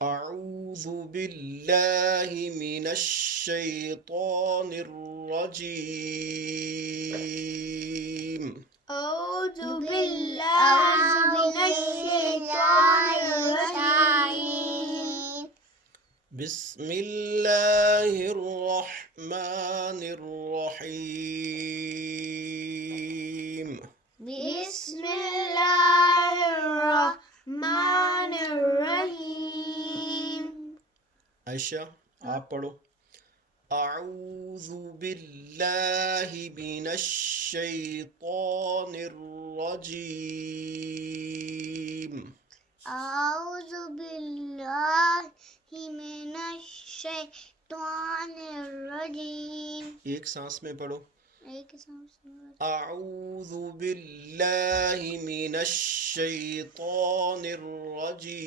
أعوذ بالله من الشيطان الرجيم. أعوذ بالله من الشيطان الرجيم. بسم الله الرحمن الرحيم. بسم الله الرحمن الرحيم. عائشہ آپ پڑھو. أعوذ بالله من الشيطان الرجيم. أعوذ بالله من الشيطان الرجيم. ایک سانس میں پڑھو. ایک سانس میں. أعوذ بالله من الشيطان الرجيم.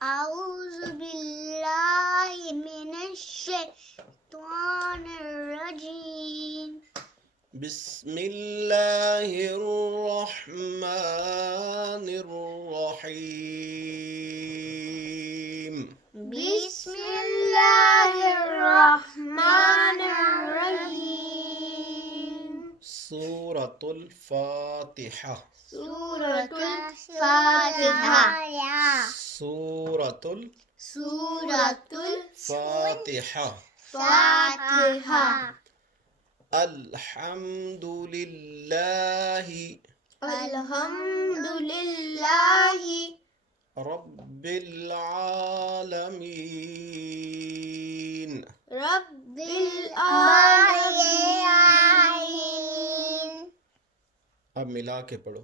أعوذ بالله من الشيطان الرجيم. بسم الله الرحمن الرحيم. بسم الله الرحمن الرحيم. سورة الفاتحة. سورة الفاتحة. سورة الفاتحة. الفاتحة. الحمد لله الحمد لله رب العالمين. رب العالمين. اب ملا کے پڑھو.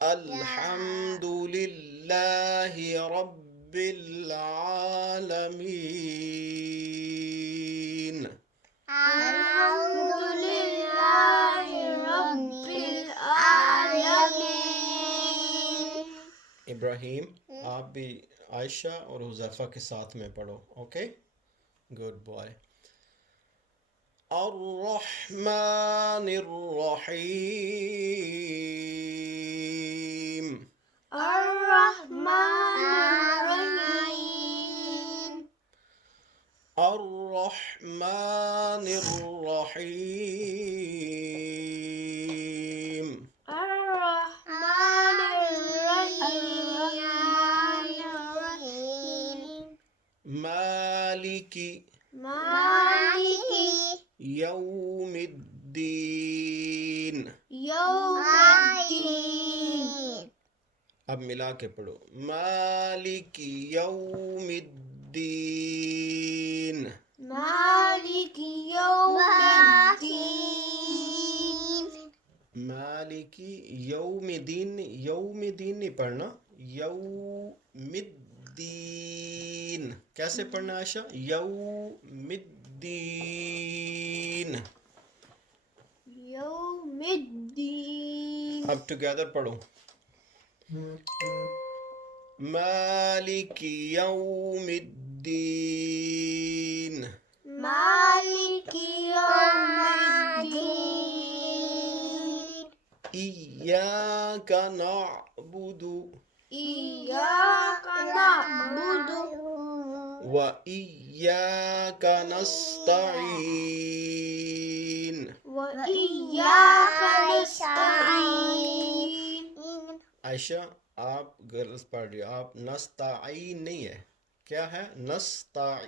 الحمد للہ رب العالمین. الحمد لله رب العالمين. ابراہیم آپ بھی عائشہ اور حذیفہ کے ساتھ میں پڑھو. Okay good boy. الرحمن الرحیم. الرحمن الرحيم. الرحمن الرحیم. الرحمن الرحيم. مالک مالك یوم الدین. يوم الدين. اب ملا کے پڑھو. مالک یوم الدین. مالك يوم الدين. مالک یوم دین. یوم دین نہیں پڑھنا، یوم الدین. کیسے پڑھنا عائشہ؟ یوم الدین. يوم الدين. اب ٹوگیدر پڑھو. مالک یوم الدین. مالك يوم الدين. ایاک نعبد إياك نعبد وإياک نستعین. وإياك نستعين. عائشہ آپ گرلز پڑھ رہی ہو، آپ نستعین نہیں ہے، کیا ہے؟ نستعین.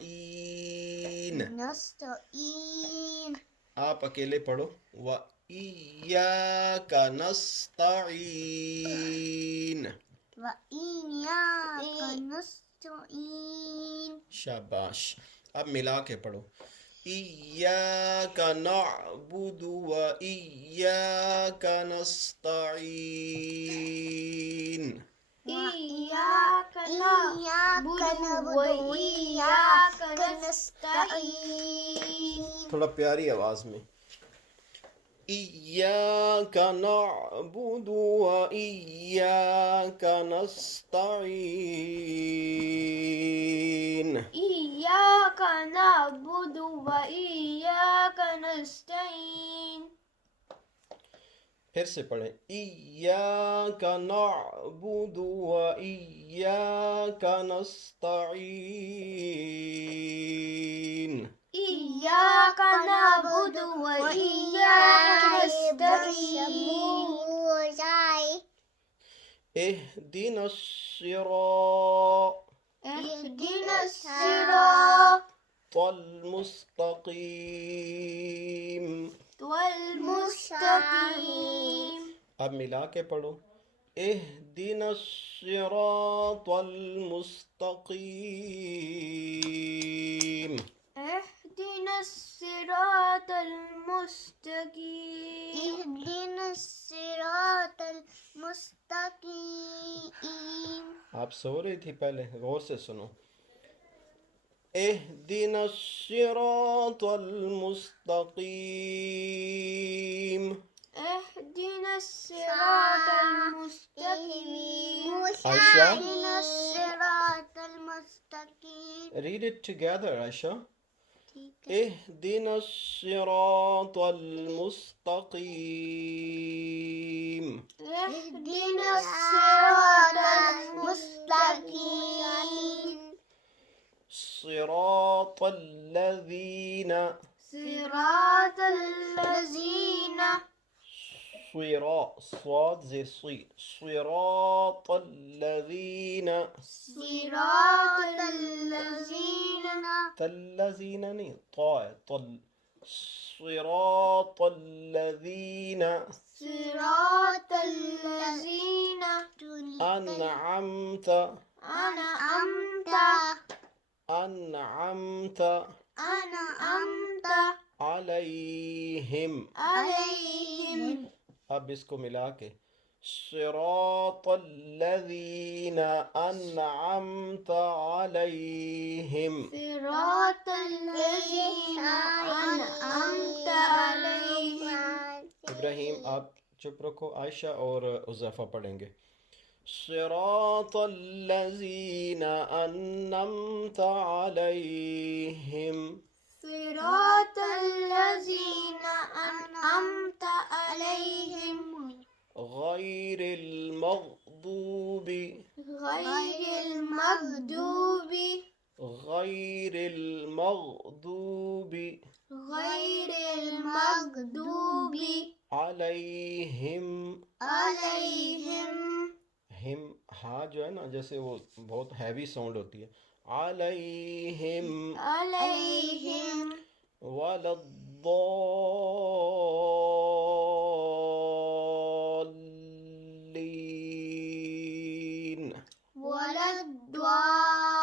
نستعين. آپ اکیلے پڑھو. وإیاک نستعین. وإياك نستعين. شاباش. اب ملا کے پڑھو. ایاک نعبد وإیاک نستعین. إياك نعبد وإياك نستعين. تھوڑا پیاری آواز میں. ایاک نعبد وإیاک نستعین. إياك نعبد وإياك نستعين. پھر سے پڑھیں ایاک نعبد و ایاک نستعین. إياك نعبد وإياك نستعين اهدنا الصراط اهدنا الصراط المستقیم. المستقيم اب ملا کے پڑھو اهدنا الصراط المستقیم. اهدنا الصراط المستقيم اهدنا الصراط المستقيم آپ سو رہی تھی پہلے، غور سے سنو. اهدنا الصراط المستقیم. اهدنا الصراط المستقيم عائشہ اهدنا الصراط المستقيم read it together عائشہ. اهدنا الصراط المستقیم. اهدنا الصراط المستقيم صراط الذين صراط الذين صاد زي صي صراط الذين صراط الذين الذين نہیں طاء طل صراط الذين صراط الذين أنعمت أنعمت أنعمت أنعمت عليهم. عليهم اب اس کو ملا کے صراط الذين أنعمت عليهم. صراط الذين أنعمت عليهم ابراہیم آپ چپ رکھو، عائشہ اور حذیفہ پڑھیں گے. صراط الذين أنعمت عليهم صراط الذين أنعمت عليهم غير المغضوب غير المغضوب غير المغضوب غير المغضوب عليهم. عليهم ہم ہاں جو ہے نا جیسے وہ بہت ہیوی ساؤنڈ ہوتی ہے. عليهم عليهم ولا الضالين. ولا الضالين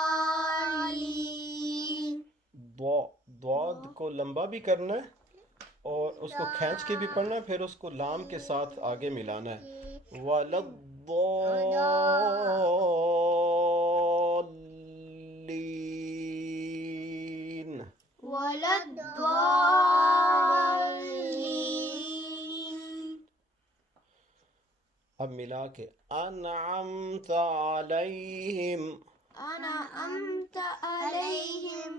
ضاد کو لمبا بھی کرنا ہے اور اس کو کھینچ کے بھی پڑھنا ہے، پھر اس کو لام کے ساتھ آگے ملانا ہے. ولا الضالين. ولا الضالين اب ملا کے انعمت علیہم أنعمت عليهم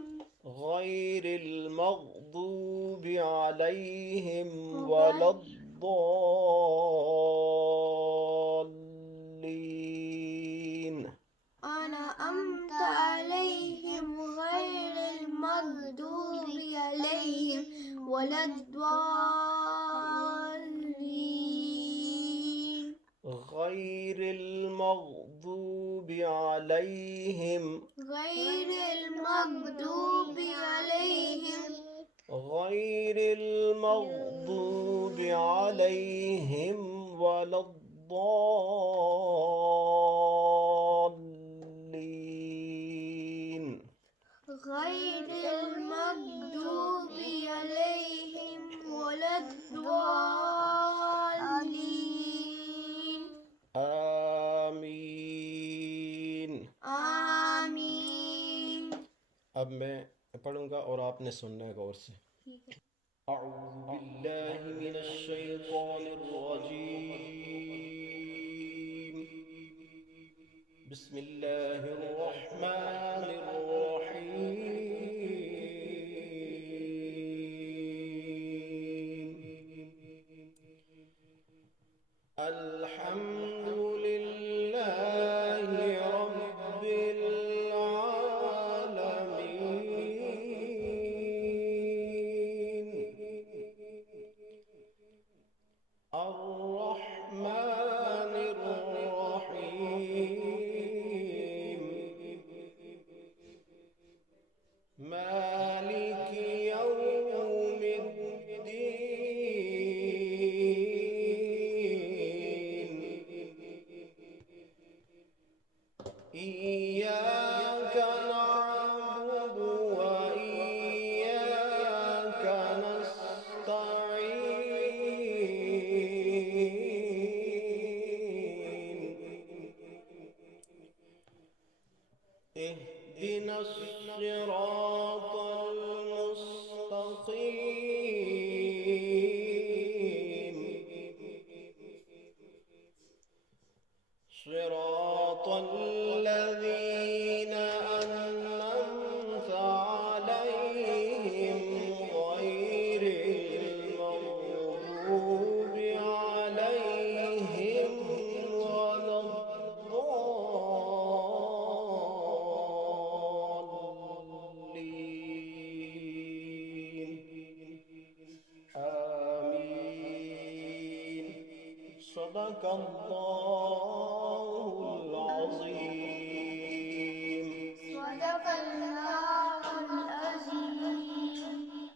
غیر المغضوب علیہم ولا الضالین. أنعمت عليهم غير المغضوب عليهم ولا الضالين غیر المغضوب علیہم غير المغضوب عليهم غیر المغضوب علیہم ولا الضالین. غير المغضوب عليهم ولا الضالين آمین. آمين اب میں پڑھوں گا اور آپ نے سننا ہے غور سے. اعوذ باللہ من الشیطان الرجیم بسم اللہ الرحمن الرحیم. إياك نعبد وإياك نستعين اهدنا الصراط المستقيم صراط الذين أنعمت عليهم غير المغضوب عليهم ولا الضالين آمين صدق الله العظيم صدق الله